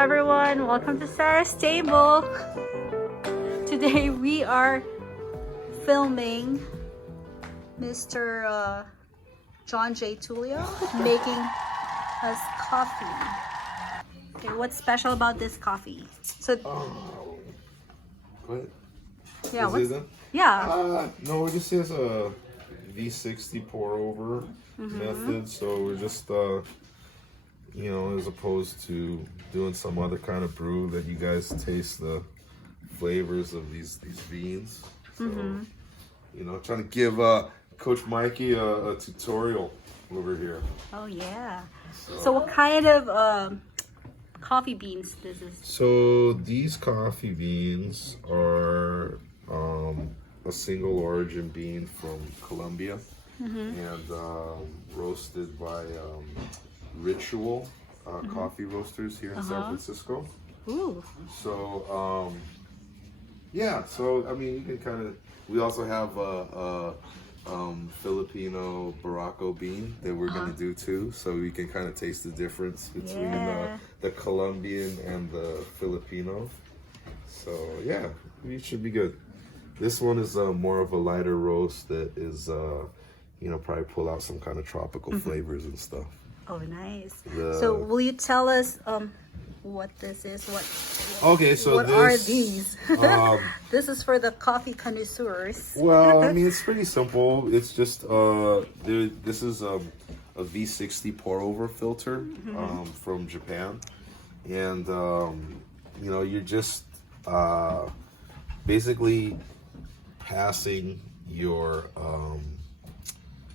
everyone, welcome to Sarah's Table. Today we are filming Mr. Jonj Tulio making us coffee. Okay, what's special about this coffee? So, what? Yeah, is it? Yeah. No, it just says a V60 pour over method. So we're just, you know, as opposed to doing some other kind of brew that you guys taste the flavors of these beans. So, you know, trying to give Coach Mikey a tutorial over here. Oh yeah. So what kind of coffee beans this is? So these coffee beans are a single origin bean from Colombia and roasted by RITUAL coffee roasters here in San Francisco. Ooh. So yeah, so I mean you can kind of, we also have a Filipino Barako bean that we're gonna do too, so we can kind of taste the difference between the Colombian and the Filipino. So yeah, it should be good. This one is more of a lighter roast that is, you know, probably pull out some kind of tropical flavors and stuff. Oh, nice. So will you tell us what this is? Okay, so what are these? This is for the coffee connoisseurs. Well, I mean, it's pretty simple. It's just this is a V60 pour over filter from Japan, and you know, you're just basically passing your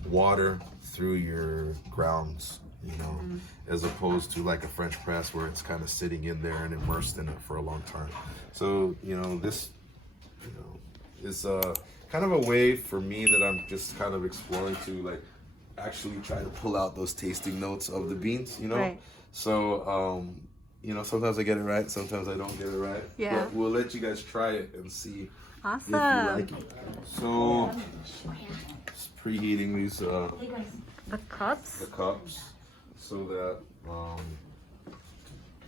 water through your grounds, you know, as opposed to like a French press where it's kind of sitting in there and immersed in it for a long time. So, you know, this, you know, is kind of a way for me that I'm just kind of exploring to like actually try to pull out those tasting notes of the beans, you know. Right. So, you know, sometimes I get it right, sometimes I don't get it right. Yeah. But we'll let you guys try it and see Awesome. if you like it. So, just preheating these The cups? the cups so that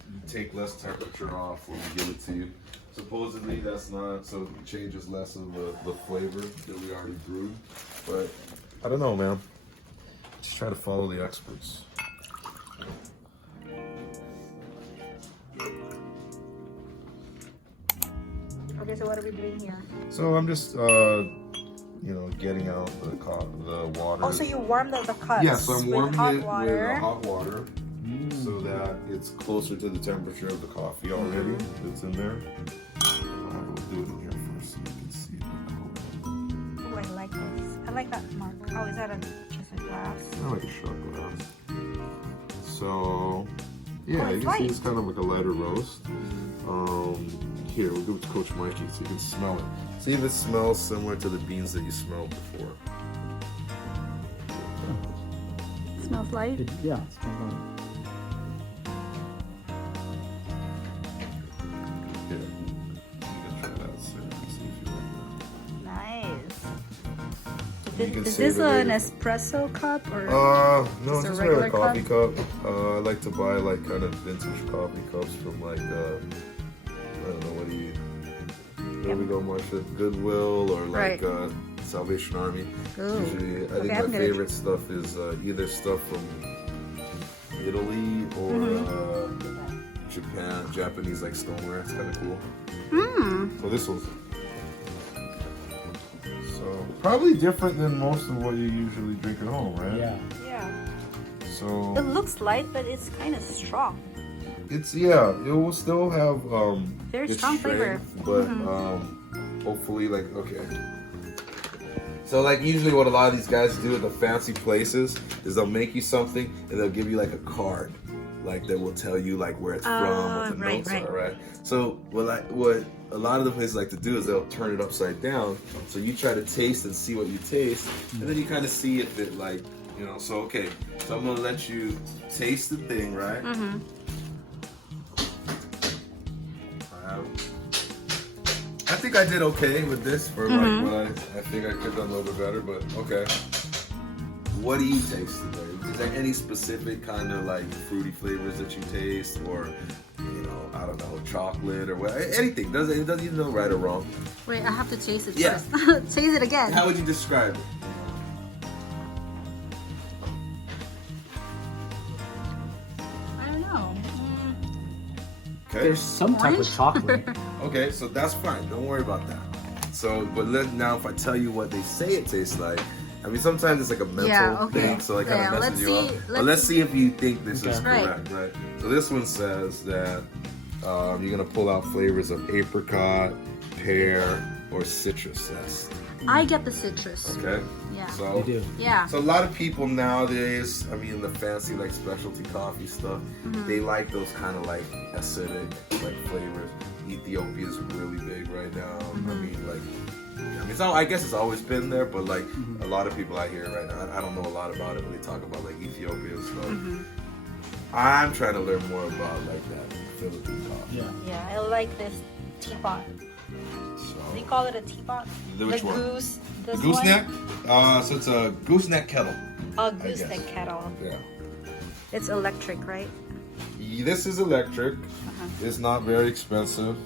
you take less temperature off when we give it to you. Supposedly that's not, so it changes less of the flavor that we already brewed. But I don't know, man. Just try to follow the experts. Okay, so what are we doing here? So I'm just, you know, getting out the water. Oh, so you warm the cups? Yeah, so I'm warming hot it water. with hot water so that it's closer to the temperature of the coffee already that's in there. We'll do it in here first so you can see it. Oh, I like this. I like that mark. Oh, is that just a glass? I like a shot glass. So, yeah, you can see light. it's kind of like a lighter roast. Here, we'll give it to Coach Mikey so you can smell it. See if it smells similar to the beans that you smelled before. It smells light? Yeah, it smells light. Here, you can try that, Sarah, see if you like Nice. that. You can Is save this it an later. espresso cup or? No, Just a just regular a coffee cup. I like to buy like kind of vintage coffee cups from like I don't know, what do you? There we go, Marsha. Goodwill or like Salvation Army. Ooh. Usually, I Okay, think I'm my gonna favorite stuff is either stuff from Italy or Japan, Japanese like stoneware. It's kind of cool. So this one's probably different than most of what you usually drink at home, right? Yeah. Yeah. So It looks light, but it's kind of strong. it's, yeah, it will still have Very its strong flavor. strength, but hopefully, like, okay. So like usually what a lot of these guys do at the fancy places is they'll make you something and they'll give you like a card, like that will tell you like where it's from, what the notes are, right? So what a lot of the places like to do is they'll turn it upside down, so you try to taste and see what you taste, and then you kind of see if it, like, you know. So okay, so I'm gonna let you taste the thing, right? I think I did okay with this for like what I think I could have done a little bit better, but okay. What do you taste today? Is there any specific kind of like fruity flavors that you taste, or you know, I don't know, chocolate or what? Anything. It doesn't even know right or wrong. Wait, I have to taste it Yeah. first. Taste it again. How would you describe it? I don't know. Okay. There's some type of Orange? chocolate. Okay, so that's fine. Don't worry about that. So, but now if I tell you what they say it tastes like, I mean, sometimes it's like a mental Yeah, okay. thing, so it kind Yeah, of messes let's you up. see- But let's see if you think this is Okay. correct, right? So this one says that you're gonna pull out flavors of apricot, pear, or citrus zest. I get the citrus. Okay. Yeah. So You do. Yeah. So a lot of people nowadays, I mean, the fancy like specialty coffee stuff, they like those kind of like acidic like flavors. Ethiopia is really big right now. I mean, like, I guess it's always been there, but like a lot of people out here right now, I don't know a lot about it, but they talk about like Ethiopia and stuff. I'm trying to learn more about like that Philippine coffee. Yeah. Yeah, I like this teapot. They call it a teapot. Which the one? goose. This Gooseneck? One? So it's a gooseneck kettle. Oh, guess. gooseneck kettle. Yeah. It's electric, right? This is electric. It's not very expensive.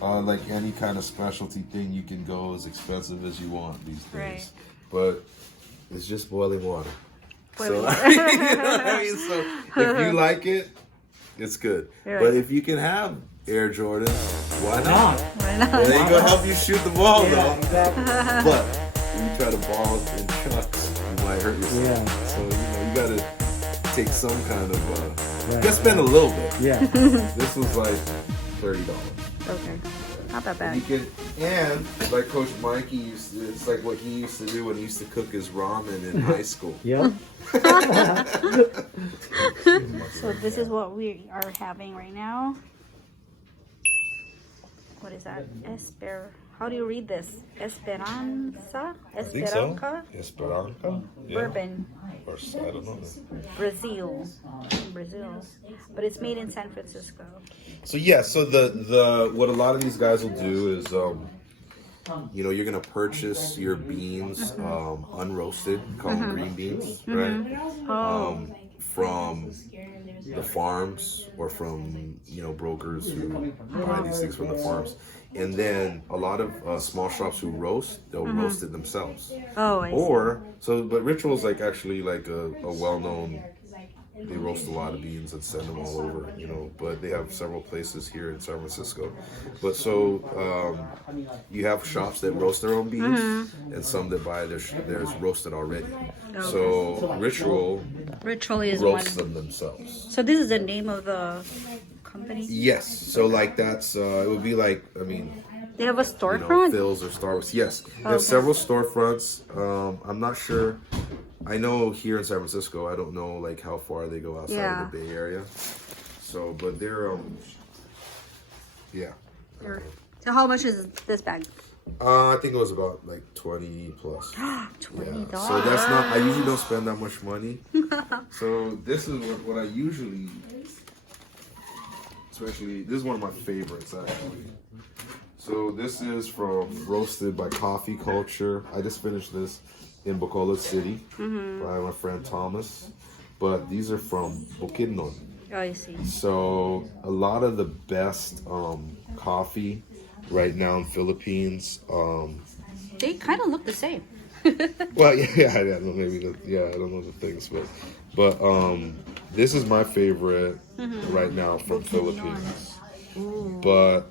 Like any kind of specialty thing, you can go as expensive as you want these days. Right. But it's just boiling water. Boiling so, water. you know what I mean? So if you like it, it's good. Right. But if you can have Air Jordan, why not? Why not? They ain't gonna help you shoot the ball though. exactly. But when you try to ball in chucks, you might hurt yourself. Yeah. So you gotta take some kind of. You Right. gotta spend a little bit. Yeah. This was like $30. Okay. Not that bad. You can, and like Coach Mikey used to, it's like what he used to do when he used to cook his ramen in high school. Yep. So this is what we are having right now. What is that? How do you read this? Esperanza? Esperanca? Esperanca? Bourbon. Or, I don't know. Brazil. But it's made in San Francisco. So yeah, so the what a lot of these guys will do is you know, you're gonna purchase your beans unroasted, call them green beans, right? From the farms or from, you know, brokers who buy these things from the farms. And then a lot of small shops who roast, they'll roast it themselves. Oh, I see. Or, but Ritual's like actually like a well-known, they roast a lot of beans and send them all over, you know, but they have several places here in San Francisco. But so you have shops that roast their own beans and some that buy theirs roasted already. So Ritual is one. roasts them themselves. So this is the name of the company? Yes, so like that's, it would be like, I mean, They have a you know, storefront? Phil's or Starbucks. Yes, they have Okay. several storefronts. I'm not sure. I know here in San Francisco, I don't know like how far they go outside of the Bay Area. So, but they're yeah. So how much is this bag? I think it was about like 20 plus. $20. Yeah. So that's not. I usually don't spend that much money. So this is what I usually. Especially, this is one of my favorites actually. So this is from Roasted by Coffee Culture. I just finished this in Bacolod City by my friend Thomas. But these are from Bukidnon. Oh, I see. So a lot of the best coffee right now in Philippines. They kind of look the same. Well, yeah, I don't know, maybe I don't know the things, but this is my favorite right now from Philippines. But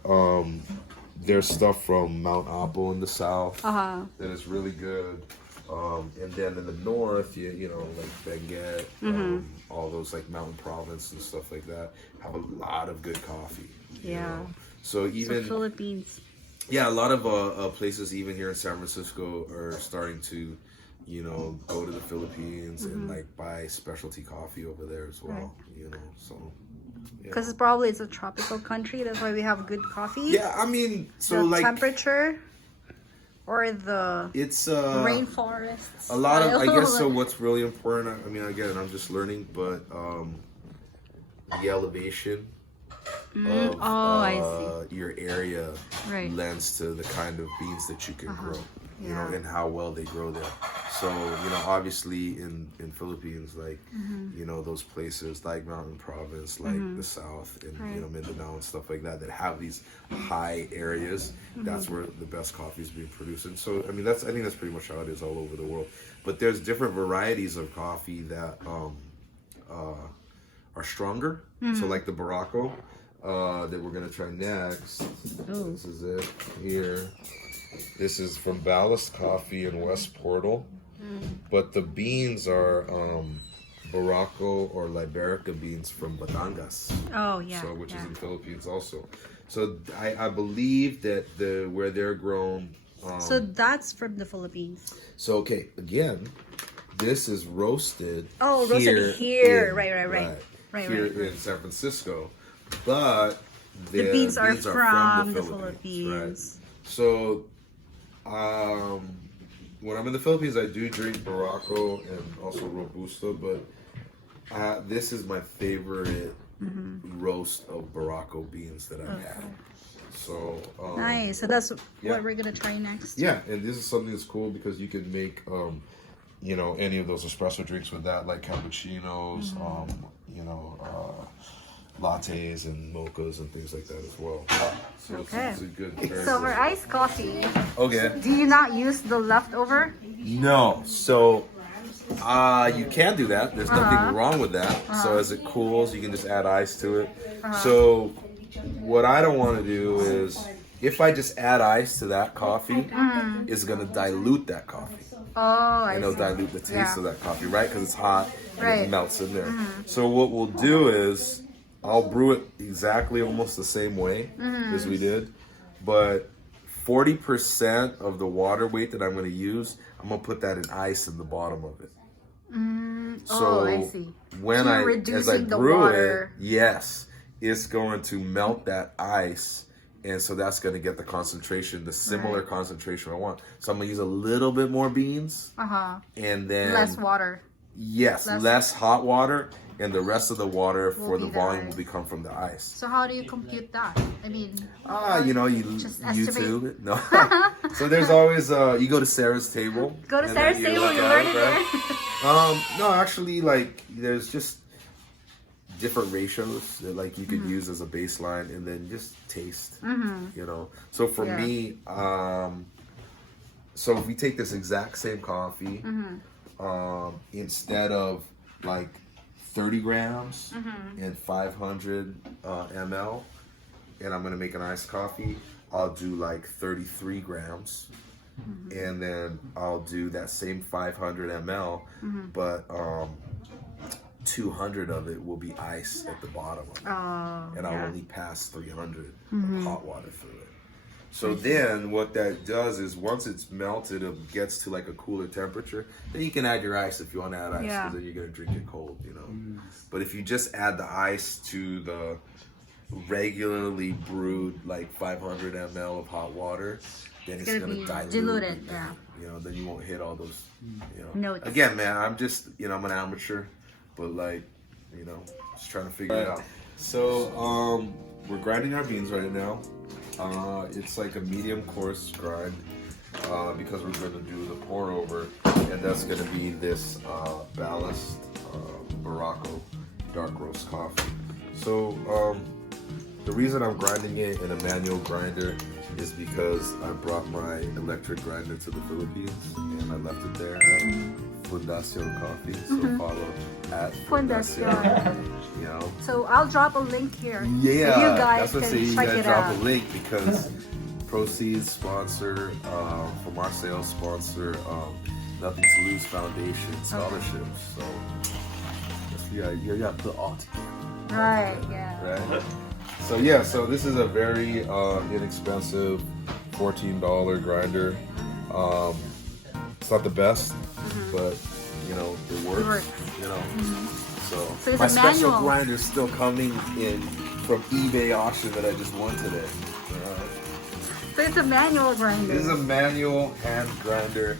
there's stuff from Mount Apo in the south that is really good. And then in the north, you know, like Benguet, all those like mountain province and stuff like that have a lot of good coffee. You know? So even Philippines. yeah, a lot of places even here in San Francisco are starting to, you know, go to the Philippines and like buy specialty coffee over there as well. You know, so. Because it's a tropical country, that's why we have good coffee. Yeah, I mean, so the like temperature or the it's rainforests. a lot of, I guess, so what's really important, I mean, again, I'm just learning, but the elevation of I see. your area Right. lends to the kind of beans that you can grow. you know, and how well they grow there. So, you know, obviously in Philippines, like, you know, those places like Mountain Province, like the South and, you know, Mindanao and stuff like that have these high areas. That's where the best coffee is being produced. And so, I mean, I think that's pretty much how it is all over the world. But there's different varieties of coffee that are stronger. So like the Barako that we're going to try next. This is it here. This is from Ballast Coffee in West Portal. But the beans are Barako or Liberica beans from Batangas. Oh, yeah. So, which is in the Philippines also. So I believe that where they're grown. So that's from the Philippines. So, okay, again, this is roasted. Oh, roasted here. Right. Here in San Francisco. But the beans are from the Philippines. Right? So, when I'm in the Philippines, I do drink Barako and also Robusta, but this is my favorite roast of Barako beans that I've had. So nice. So that's what we're gonna try next. Yeah, and this is something that's cool because you can make you know, any of those espresso drinks with that, like cappuccinos, you know, lattes and mochas and things like that as well. So it's a good So for iced coffee, do you not use the leftover? No. So you can do that. There's nothing wrong with that. So as it cools, you can just add ice to it. So what I don't want to do is, if I just add ice to that coffee, it's going to dilute that coffee. And it'll dilute the taste of that coffee, right? Because it's hot and it melts in there. So what we'll do is, I'll brew it exactly almost the same way as we did, but 40% of the water weight that I'm going to use, I'm going to put that in ice in the bottom of it. So I see. When as I brew water. it, yes, it's going to melt that ice, and so that's going to get the concentration, the similar concentration I want. So I'm going to use a little bit more beans, and then less water. Yes, less hot water, and the rest of the water for the volume will become from the ice. So how do you compute that? I mean, you know, you YouTube it. No. So there's always you go to Sarah's table. Go to Sarah's table, you learn it there. No, actually, like, there's just different ratios that, like, you could use as a baseline, and then just taste. You know. So for me, so if we take this exact same coffee, instead of like 30 grams and 500 ml, and I'm gonna make an iced coffee, I'll do like 33 grams, and then I'll do that same 500 ml, but 200 of it will be ice at the bottom of it, and I'll only pass 300 of hot water through it. So then what that does is, once it's melted, it gets to like a cooler temperature, then you can add your ice if you want to add ice, because then you're going to drink it cold, you know. But if you just add the ice to the regularly brewed like 500 ml of hot water, then it's going to dilute it. You know, then you won't hit all those, you know. Notes. Again, man, I'm just, you know, I'm an amateur, but like, you know, just trying to figure it out. So we're grinding our beans right now. It's like a medium coarse grind because we're going to do the pour over, and that's going to be this Ballast Barako dark roast coffee. So the reason I'm grinding it in a manual grinder is because I brought my electric grinder to the Philippines and I left it there at Fundacion Coffee. So follow at Fundacion. You know. So I'll drop a link here. Yeah, you guys that's what I say. You guys drop a link, because proceeds sponsor from our sales sponsor Nothing to Lose Foundation scholarships. So you got to put all together. Right. Yeah. Right. So yeah, so this is a very inexpensive $14 grinder. It's not the best, but you know, it works. You know. So it's my a special manual grinder is still coming in from eBay auction that I just won today. So it's a manual grinder. This is a manual hand grinder.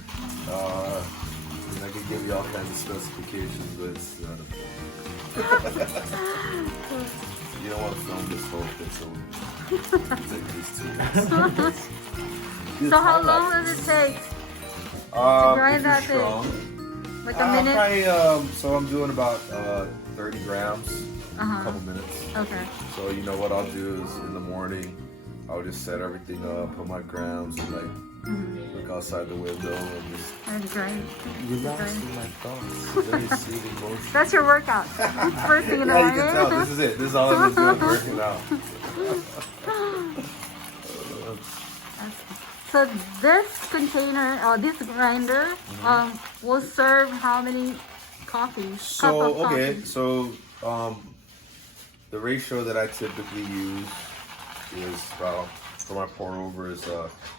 And I can give you all kinds of specifications, but it's not you don't want to film this whole thing, so take these two. So how long does it take? grind if that you're thing? strong. Like a minute? Probably, so I'm doing about 30 grams, a couple minutes. Okay. So you know what I'll do is in the morning, I'll just set everything up, put my grams, and like look outside the window and just And grind. relaxing my thoughts. Very soothing motion. That's your workout. First thing in the Yeah, morning. you can tell. This is it. This is all I've been doing, working out. So this container, or this grinder, will serve how many coffees? So okay, so the ratio that I typically use is for my pour over is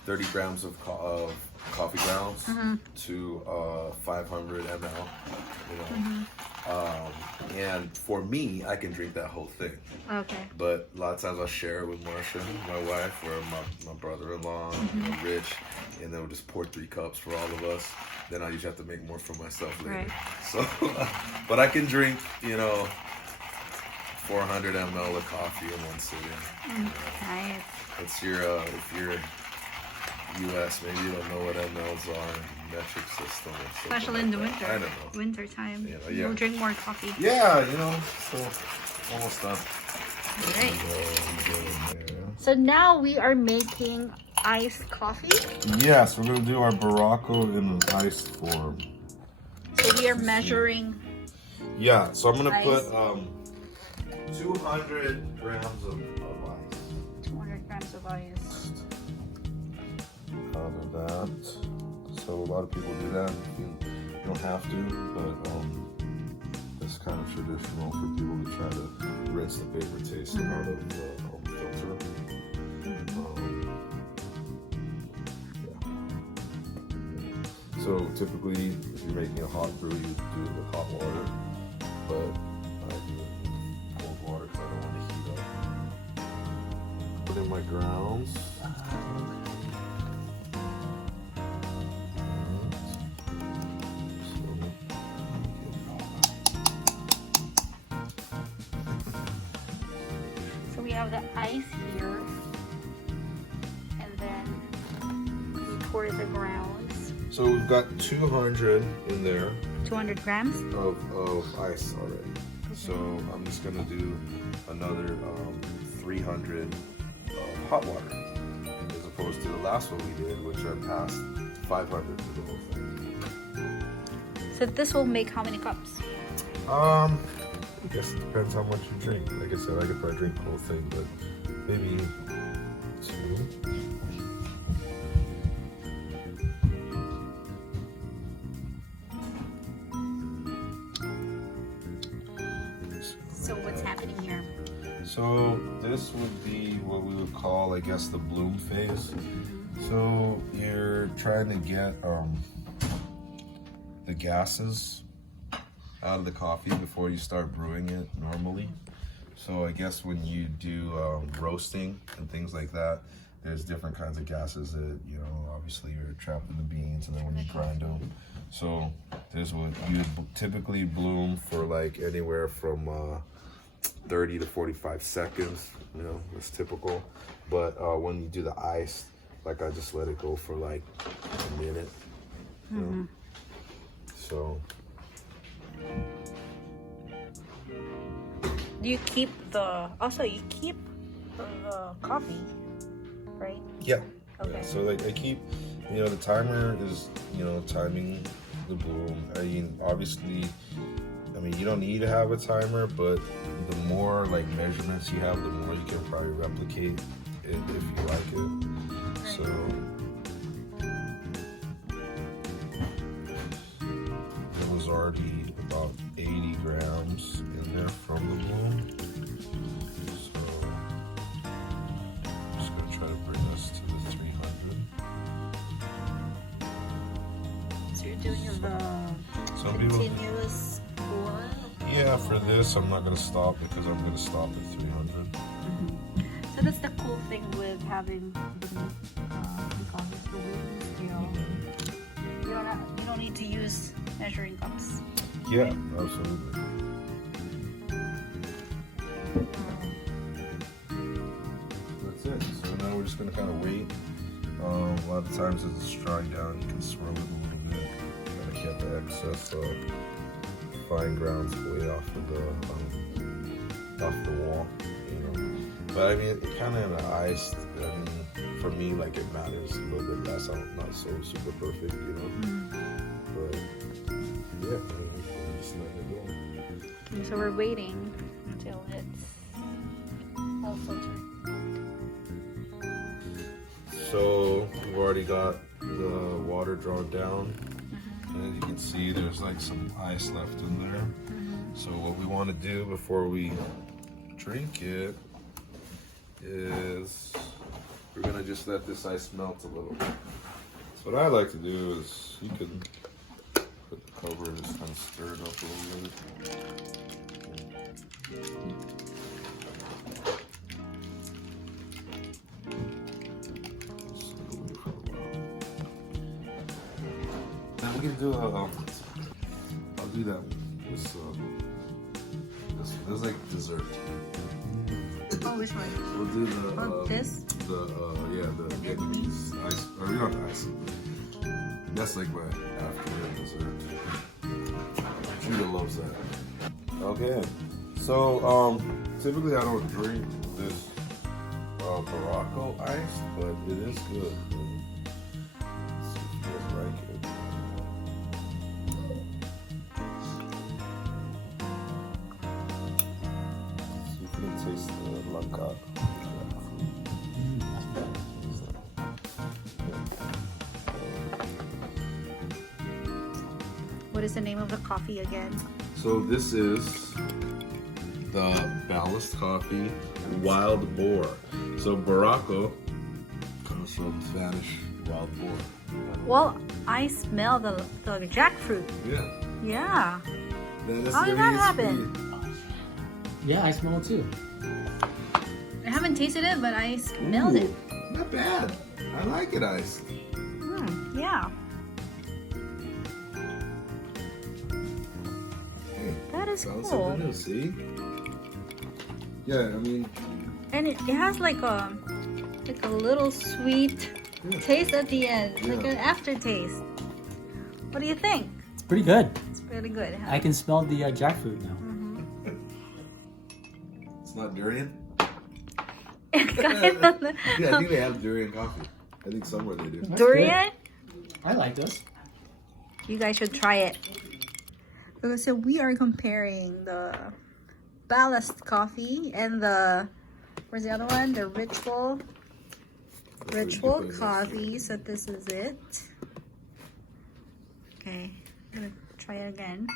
30 grams of coffee grounds to 500 ml. You know, and for me, I can drink that whole thing. Okay. But a lot of times I'll share it with Marcia, my wife, or my brother-in-law, you know, Rich, and then we'll just pour 3 cups for all of us. Then I usually have to make more for myself later. Right. So, but I can drink, you know, 400 ml of coffee in one sitting. Nice. That's your, if you're US, maybe you don't know what mLs are, metric system. Or Especially in the like winter. I don't know. Winter time. You know, You'll drink more coffee. Yeah, you know, so almost done. Great. So now we are making iced coffee. Yes, we're gonna do our Barako in an iced form. So we are measuring. Yeah, so I'm gonna Ice. put 200 grams of ice. 200 grams of ice. Out of that. So a lot of people do that. You don't have to, but it's kind of traditional for people to try to rinse the paper taste out of the filter. Yeah. So typically, if you're making a hot brew, you do it with hot water, but I do it with cold water because I don't want to heat up. Put in my grounds. So we have the ice here, and then we pour the grounds. So we've got 200 in there 200 grams. of ice already. So I'm just gonna do another 300 of hot water, as opposed to the last one we did, which I passed 500 for the whole thing. So this will make how many cups? I guess it depends how much you drink. Like I said, I could probably drink the whole thing, but maybe 2. So what's happening here? So this would be what we would call, I guess, the bloom phase. So you're trying to get the gases out of the coffee before you start brewing it normally. So I guess when you do roasting and things like that, there's different kinds of gases that, you know, obviously you're trapped in the beans, and then when you grind them. So there's what you would typically bloom for like anywhere from 30 to 45 seconds, you know, that's typical. But when you do the ice, like I just let it go for like a minute, you know? So. Do you keep the, also you keep the coffee, right? Yeah. Okay. Yeah. So like I keep, you know, the timer is, you know, timing the bloom. I mean, obviously, I mean, you don't need to have a timer, but the more like measurements you have, the more you can probably replicate it if you like it. So it was already about 80 grams in there from the bloom. So I'm just gonna try to bring this to the 300. So you're doing the Some people, continuous pour? yeah, for this I'm not gonna stop because I'm gonna stop at 300. So that's the cool thing with having the wings, you know. You don't need to use measuring cups. Yeah, absolutely. That's it. So now we're just gonna kind of wait. A lot of times as it's drying down, you can swirl it a little bit. get the excess fine grounds way off of the wall, you know. But I mean, it kind of in the ice. I mean, for me, like it matters a little bit less. I'm not so super perfect, you know. But yeah, I mean, we're just letting it go. Okay, so we're waiting until it's all filtered. So we've already got the water drawn down, and as you can see, there's like some ice left in there. So what we want to do before we drink it is we're gonna just let this ice melt a little bit. So what I like to do is you can put the cover and just kind of stir it up a little bit. Now we can do I'll do that. This is like dessert. Oh, which one? We'll do this? The Vietnamese ice, or not ice. That's like my afternoon dessert. Judah loves that. Okay, so typically I don't drink this Barako ice, but it is good. Let's see if you guys like it. See if you can taste the lanka. What is the name of the coffee again? So this is the Ballast Coffee Wild Boar. So Barako comes from Spanish wild boar. Well, I smell the jackfruit. Yeah. Yeah. That's How did that happen? Yeah, I smell it too. I haven't tasted it, but I smelled it. Not bad. I like it iced. Yeah. That is Found cool. something new, see? Yeah, I mean, And it has like a little sweet taste at the end, like an aftertaste. What do you think? It's pretty good. It's really good. Huh? I can smell the jackfruit now. it's not durian. Kind of. Yeah, I think they have durian coffee. I think somewhere they do. That's Durian? I like this. You guys should try it. Okay, so we are comparing the Ballast coffee and the, where's the other one? The Ritual coffee. So this is it. Okay, I'm gonna try it again.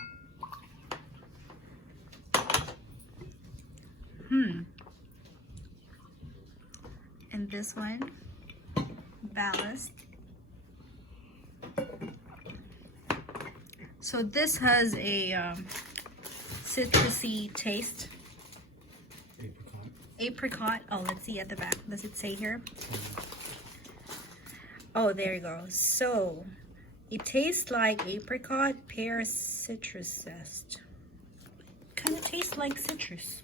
And this one, Ballast. So this has a citrusy taste. Apricot. Oh, let's see at the back. Does it say here? Oh, there you go. So it tastes like apricot, pear, citrus zest. Kind of tastes like citrus.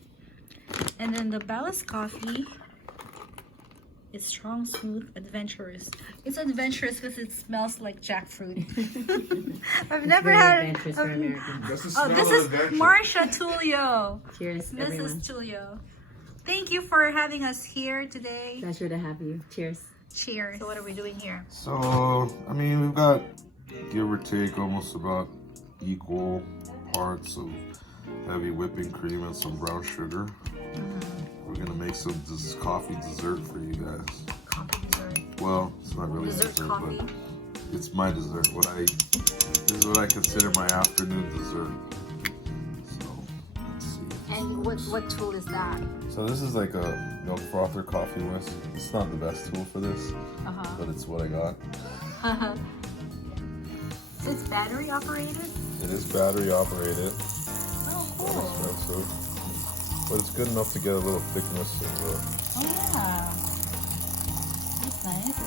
And then the Ballast coffee is strong, smooth, adventurous. It's adventurous because it smells like jackfruit. I've never had. Adventurous for American. Oh, this is Marsha Tulio. Cheers, This everyone. is Tulio. Thank you for having us here today. Pleasure to have you. Cheers. Cheers. So what are we doing here? So, I mean, we've got, give or take, almost about equal parts of heavy whipping cream and some brown sugar. We're gonna make some coffee dessert for you guys. Coffee dessert. Well, it's not really Dessert dessert, coffee. but it's my dessert. This is what I consider my afternoon dessert. So, let's see. And what tool is that? So this is like a milk frother coffee whisk. It's not the best tool for this, but it's what I got. So it's battery operated? It is battery operated. Oh, Not cool. expensive. But it's good enough to get a little thickness in the... Oh, yeah. That's nice.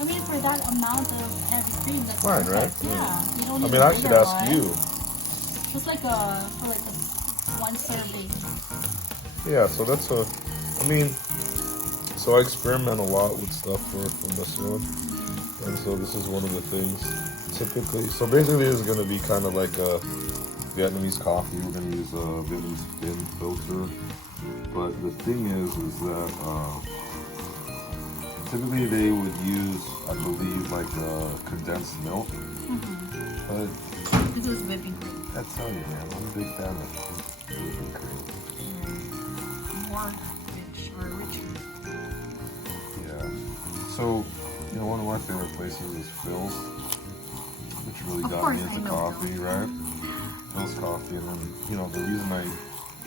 I mean, for that amount of heavy cream, that's Fine, perfect. right? Yeah. You don't I need mean, a I should bigger ask one. you. It's like one serving. Yeah, so that's a... I mean, so I experiment a lot with stuff from this one. And so this is one of the things. typically, so basically this is going to be kind of like a Vietnamese coffee. We're going to use a Vietnamese Phin filter. But the thing is that typically they would use, I believe, like condensed milk. But This is whipping cream. I tell you, man, I'm a big fan of whipping cream. More rich or richer. Yeah. So, you know, one of my favorite places is Phil's, which really Of got course, me I into know coffee, Phil's. right? Phil's coffee, and then, you know, the reason I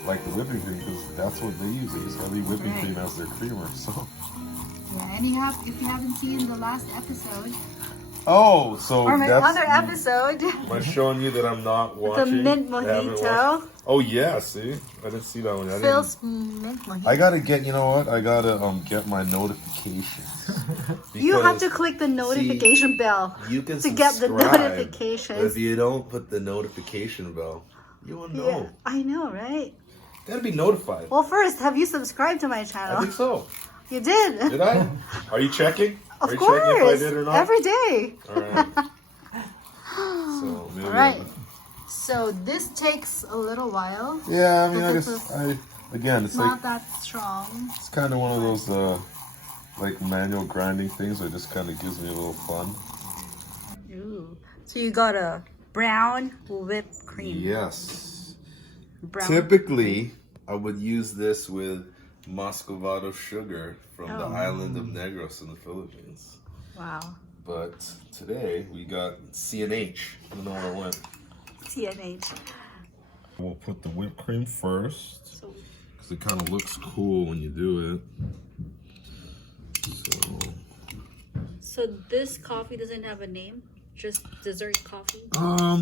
like the whipping cream because that's what they use. They use heavy whipping Right. cream as their creamer. So. Yeah, and if you haven't seen the last episode Oh, so or my that's other episode, Am I showing you that I'm not the watching? mint I haven't watched- mojito, Oh yeah, see, I didn't see that one. I didn't. Phil's mint mojito. I gotta get. You know what? I gotta get my notifications. You have to Because, click the notification bell You can to get the subscribe, but notifications. if you don't put the notification bell, you won't know. Yeah, I know, right? Gotta be notified. Well, first, have you subscribed to my I channel? think so. You did. Did I? Are you checking? Of Are you course. checking if I did or not? Every day. All right. So maybe All right. So this takes a little while. Yeah, I mean, I guess again, it's It's like not that strong. it's kind of one of those like manual grinding things that just kind of gives me a little fun. Ooh. So you got a brown whipped cream. Yes. Brown. Typically, I would use this with Muscovado sugar from the Oh. island of Negros in the Philippines. Wow. But today we got CNH. I don't know where I went. TNH. We'll put the whipped cream first So because it kind of looks cool when you do it. So this coffee doesn't have a name, just dessert coffee. Well,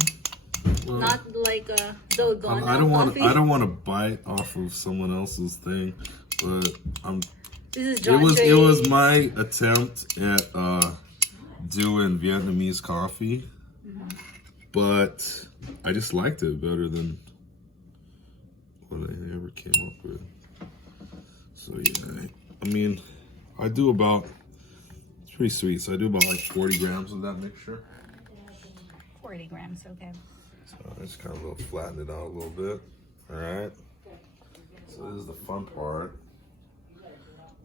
Not like a Dalgona I don't want coffee. I don't want to bite off of someone else's thing, but This is it Jonj. was my attempt at doing Vietnamese coffee, but I just liked it better than what I ever came up with. So yeah, I mean, I do about, it's pretty sweet, so I do about like 40 grams of that mixture. 40 grams, okay. So I just kind of flatten it out a little bit. All right. So this is the fun part.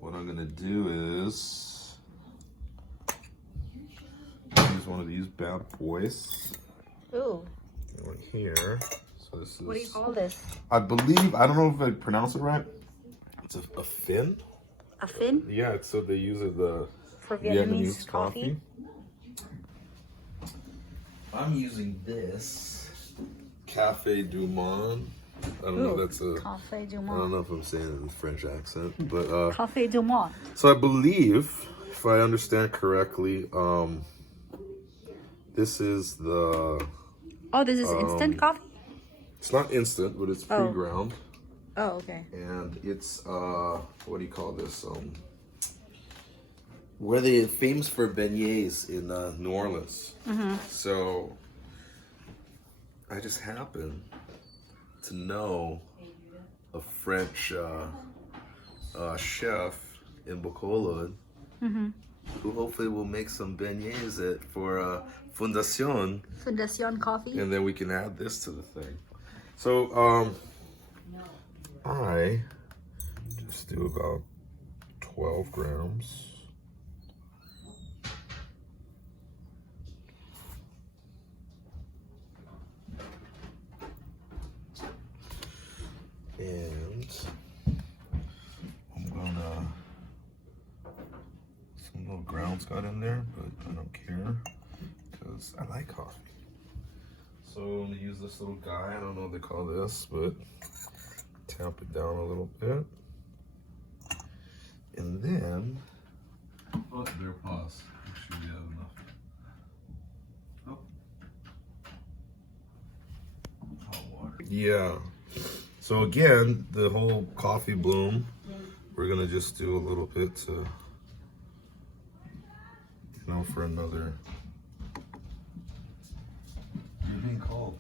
What I'm gonna do is use one of these bad boys. Ooh, Right here. So this is. what do you call this? I believe, I don't know if I pronounce it right. It's a Phin. A Phin Yeah, so they use it the for Vietnamese coffee? I'm using this Cafe du Monde. I don't know if that's a. Café du I don't Mont. know if I'm saying it in French accent, but Café du Mont. so I believe, if I understand correctly, this is the. Oh, this is instant coffee? It's not instant, but it's Oh. pre-ground, Oh, okay. and it's what do you call this? Where they famous for beignets in New Orleans. So I just happen to know a French chef in Bacolod who hopefully will make some beignets for Fundacion, Fundacion coffee? and then we can add this to the thing. So I just do about 12 grams. And I'm gonna, some little grounds got in there, but I don't care because I like coffee. So I'm gonna use this little guy, I don't know what they call this, but tamp it down a little bit. And then, oh, there, pause. Make sure we have enough. Oh. Hot water. Yeah. So again, the whole coffee bloom, we're gonna just do a little bit to, you know, for another. You're being cold.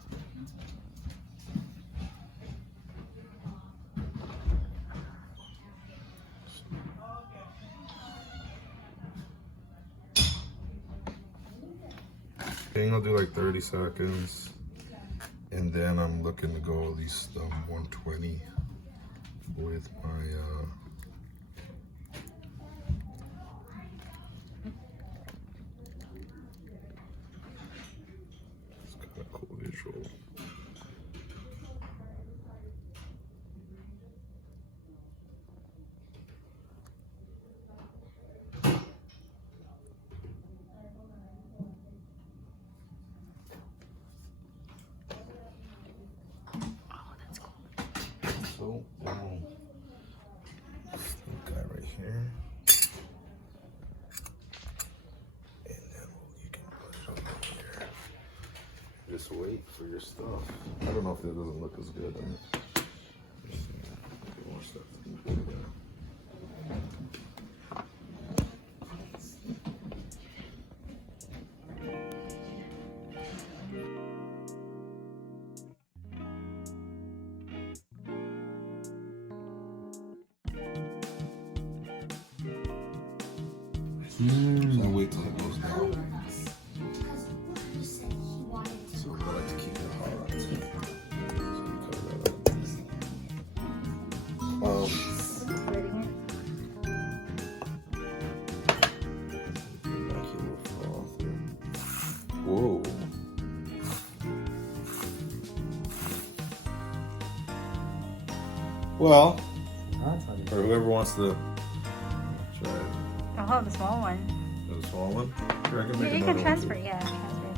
think I'll do like 30 seconds. And then I'm looking to go at least 120 with my it's kind of cool visual. So, this guy right here, and then you can put it over here. Just wait for your stuff. I don't know if that doesn't look as good. Let's see. More stuff. So I wait till it goes down. So I like to keep it hot. So you cover that up. Back here will fall off there. Whoa. Well, or whoever wants to try it. Oh, the small one. The small one? Sure, I can make You another can transfer, one too. yeah, transfer.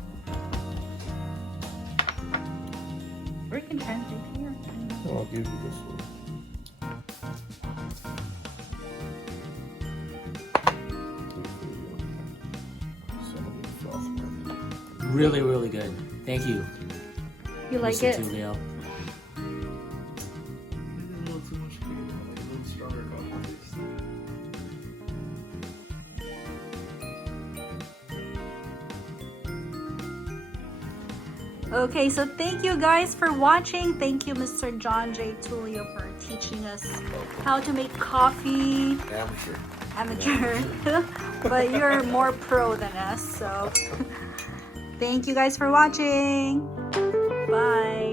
Or you can transfer here. Oh, I'll give you this one. Really, really good. Thank you. You like Mr. it? Tulio. Okay, so thank you guys for watching. Thank you, Mr. Jonj Tulio, for teaching us how to make coffee. Amateur. But you're more pro than us, so thank you guys for watching. Bye.